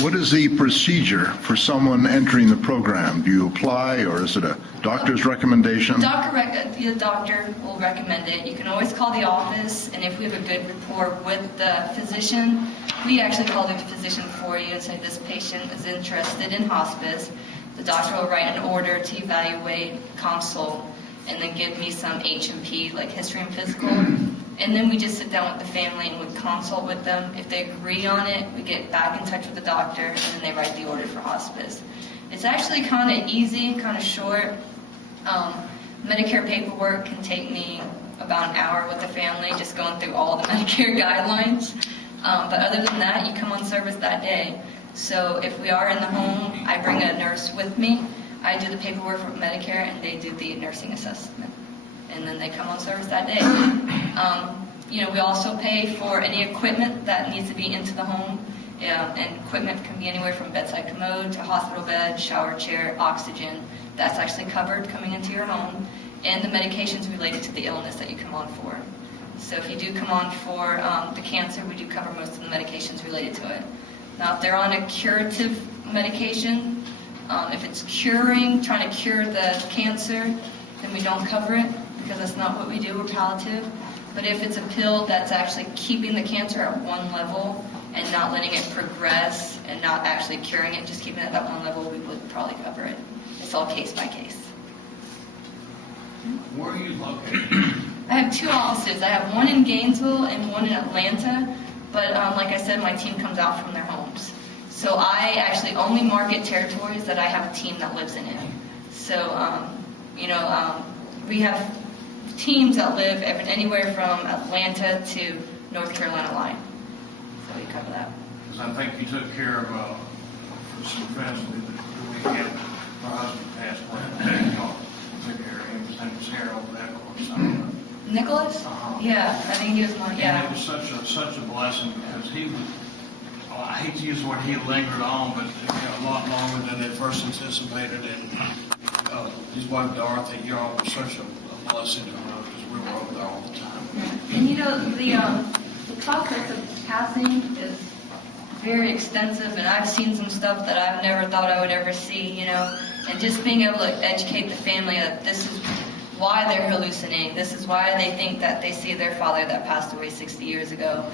What is the procedure for someone entering the program? Do you apply, or is it a doctor's recommendation? The doctor will recommend it. You can always call the office, and if we have a good rapport with the physician, we actually call the physician for you and say this patient is interested in hospice. The doctor will write an order to evaluate, consult, and then give me some H&P, like history and physical. And then we just sit down with the family and we consult with them. If they agree on it, we get back in touch with the doctor, and then they write the order for hospice. It's actually kind of easy, kind of short. Medicare paperwork can take me about an hour with the family, just going through all the Medicare guidelines. But other than that, you come on service that day. So if we are in the home, I bring a nurse with me. I do the paperwork for Medicare, and they do the nursing assessment. And then they come on service that day. We also pay for any equipment that needs to be into the home. And equipment can be anywhere from bedside commode to hospital bed, shower chair, oxygen. That's actually covered coming into your home. And the medications related to the illness that you come on for. So if you do come on for the cancer, we do cover most of the medications related to it. Now, if they're on a curative medication, if it's trying to cure the cancer, then we don't cover it, because that's not what we do. We're palliative. But if it's a pill that's actually keeping the cancer at one level and not letting it progress and not actually curing it, just keeping it at that one level, we would probably cover it. It's all case by case. Where are you located? I have 2 offices. I have one in Gainesville and one in Atlanta. But like I said, my team comes out from their homes. So I actually only market territories that I have a team that lives in it. So, we have teams that live anywhere from Atlanta to North Carolina line. So we cover that. Because I think you took care of some friends the weekend. My husband passed away. You took care of him. His name was Harold Nicholas. Nicholas? Uh-huh. Yeah, I think he was one. Yeah. And it was such a blessing, because he was, I hate to use the word he lingered on, but a lot longer than they first anticipated. And his wife Dorothy, y'all were such a blessing to her, because we were over there all the time. And the process of passing is very extensive, and I've seen some stuff that I've never thought I would ever see, and just being able to educate the family that this is why they're hallucinating. This is why they think that they see their father that passed away 60 years ago.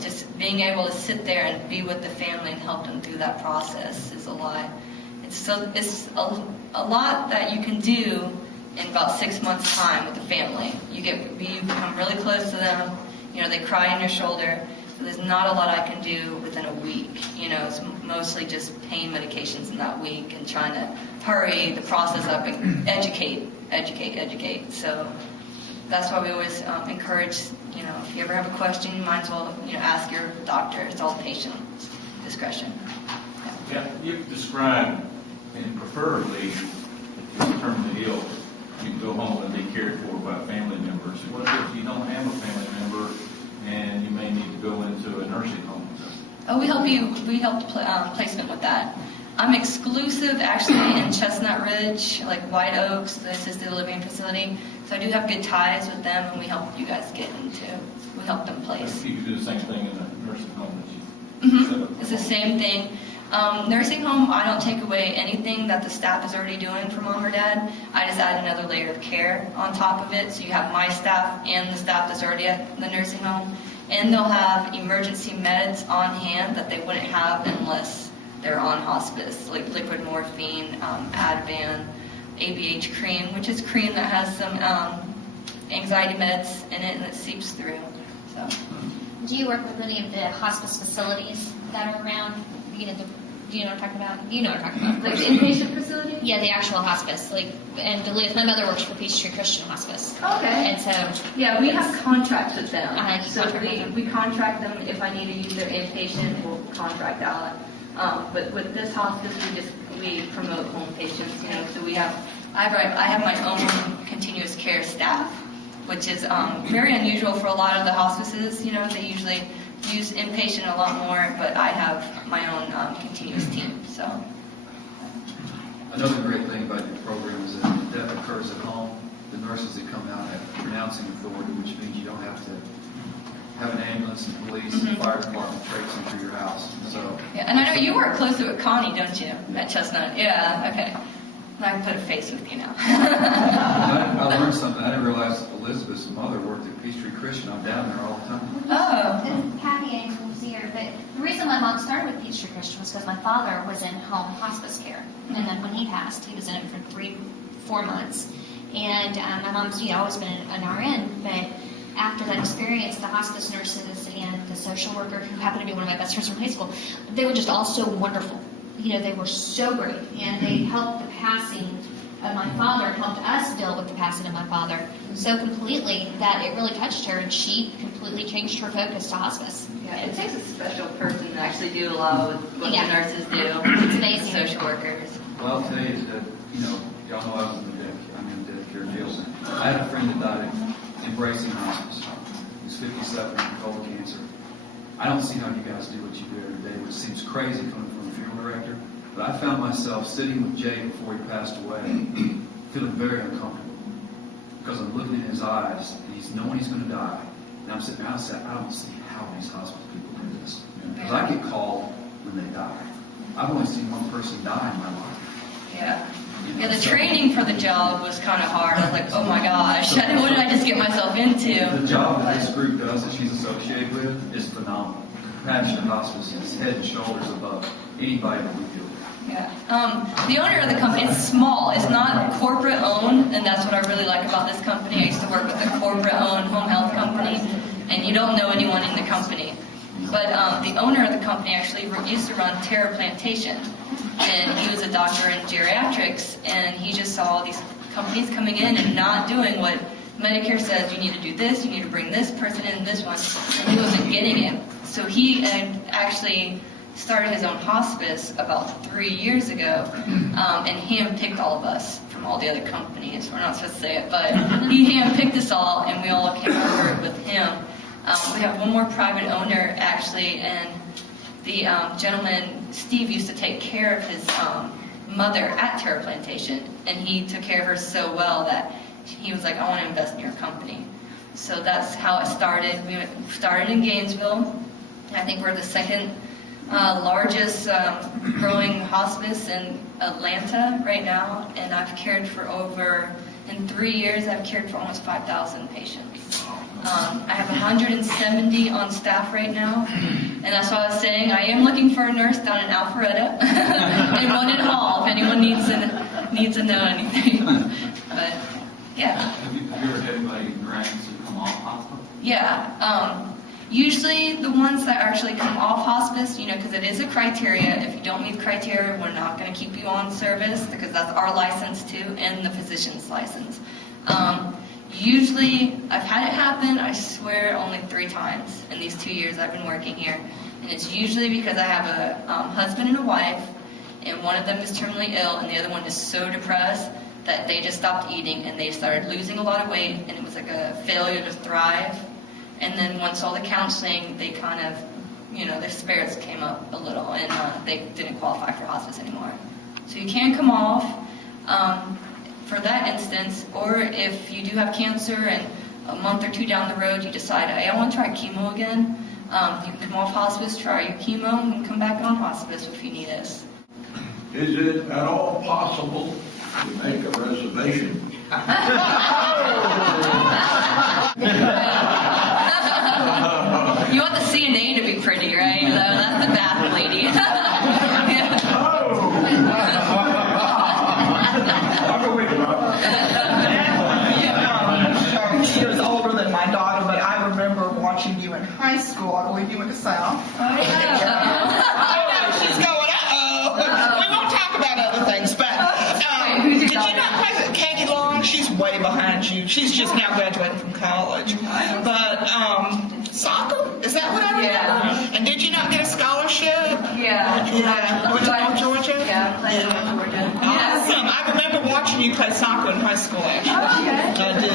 Just being able to sit there and be with the family and help them through that process is a lot. It's a lot that you can do in about 6 months' time with the family. You become really close to them. They cry on your shoulder. So there's not a lot I can do within a week. It's mostly just pain medications in that week and trying to hurry the process up and educate. So that's why we always encourage, if you ever have a question, you might as well, ask your doctor. It's all patient discretion. Yeah, you've described, and preferably, if you're terminally ill, you can go home and be cared for by family members. What if you don't have a family member and you may need to go into a nursing home? Oh, we help placement with that. I'm exclusive actually in Chestnut Ridge, like White Oaks, the assisted living facility. So I do have good ties with them, and we help you guys get into. We help them place. You can do the same thing in a nursing home that you set up. It's the same thing. Nursing home, I don't take away anything that the staff is already doing for mom or dad. I just add another layer of care on top of it. So you have my staff and the staff that's already at the nursing home. And they'll have emergency meds on hand that they wouldn't have unless they're on hospice, like liquid morphine, Ativan, ABH cream, which is cream that has some anxiety meds in it and it seeps through. So. Do you work with any of the hospice facilities that are around? Do you know what I'm talking about? You know what I'm talking about. Like the inpatient facility? Yeah, the actual hospice. And Duluth, my mother works for Peachtree Christian Hospice. Okay. And so. Yeah, we have contracts with them. We contract them. If I need to use their inpatient, we'll contract out. But with this hospice, we promote home patients. So I have my own continuous care staff, which is very unusual for a lot of the hospices. They usually use inpatient a lot more, but I have my own continuous team. So. Another great thing about your program is that if death occurs at home, the nurses that come out have pronouncing authority, which means you don't have to have an ambulance and police and fire department traipsing through your house. So Yeah, and I know you work closely with Connie, don't you, at Chestnut? Yeah, okay. I can put a face with you now. I learned something. I didn't realize Elizabeth's mother worked at Peachtree Christian. I'm down there all the time. Oh. And Kathy Ames was here, but the reason my mom started with Peachtree Christian was because my father was in home hospice care, and then when he passed, he was in it for 3-4 months. And my mom's always been an RN, but after that experience, the hospice nurses and the social worker, who happened to be one of my best friends from high school, they were just all so wonderful. They were so great, and they helped the passing of my father and helped us deal with the passing of my father so completely that it really touched her, and she completely changed her focus to hospice. Yeah, it takes a special person to actually do a lot of what Yeah. the nurses do. It's amazing. Social workers. Well, I'll tell you that, y'all know I was in the I'm in the Dedicare field. I had a friend that died embracing hospice. He was 57 with colon cancer. I don't see how you guys do what you do every day, which seems crazy coming from a funeral director. But I found myself sitting with Jay before he passed away, feeling very uncomfortable. Because I'm looking in his eyes, and he's knowing he's going to die. And I'm sitting there, I don't see how these hospital people do this. Because I get called when they die. I've only seen one person die in my life. Yeah. Yeah, the training for the job was kind of hard. I was like, oh my gosh, what did I just get myself into? The job that this group does that she's associated with is phenomenal. Compassionate Hospice is head and shoulders above anybody that we deal with. Yeah. The owner of the company, it's small. It's not corporate owned, and that's what I really like about this company. I used to work with a corporate owned home health company, and you don't know anyone in the company. But the owner of the company actually used to run Terra Plantation, and he was a doctor in geriatrics, and he just saw these companies coming in and not doing what Medicare says. You need to do this, you need to bring this person in, this one, and he wasn't getting it. So he actually started his own hospice about 3 years ago, and handpicked all of us from all the other companies. We're not supposed to say it, but he handpicked us all, and we all came over with him. We have one more private owner, actually, and the gentleman, Steve, used to take care of his mother at Terra Plantation, and he took care of her so well that he was like, I want to invest in your company. So that's how it started. We started in Gainesville. I think we're the second largest growing hospice in Atlanta right now, and I've cared for in 3 years, I've cared for almost 5,000 patients. I have 170 on staff right now, and that's what I was saying. I am looking for a nurse down in Alpharetta and one in Hall if anyone needs to know anything. But yeah. Have you ever had anybody in ranks who come off hospital? Yeah. Usually the ones that actually come off hospice, because it is a criteria. If you don't meet the criteria, we're not going to keep you on service, because that's our license too, and the physician's license. Usually, I've had it happen, I swear, only 3 times in these 2 years I've been working here. And it's usually because I have a husband and a wife, and one of them is terminally ill, and the other one is so depressed that they just stopped eating, and they started losing a lot of weight, and it was like a failure to thrive. And then once all the counseling, they kind of, their spirits came up a little, and they didn't qualify for hospice anymore. So you can come off for that instance, or if you do have cancer and a month or 2 down the road you decide, hey, I want to try chemo again, you can come off hospice, try your chemo, and come back on hospice if you need us. Is it at all possible to make a reservation? You want the CNA to be pretty, right? So that's the bath lady. Years older than my daughter, but I remember watching you in high school. I believe you went to South. I know she's going, we won't talk about other things, but did you not play with Katie Long? She's way behind you. She's just now graduating from college. But soccer, is that what I remember? Yeah. And did you not get a scholarship? Yeah. Went to North Georgia? Yeah, I played in North Georgia. Awesome. I remember watching you play soccer in high school, actually. Okay. I did.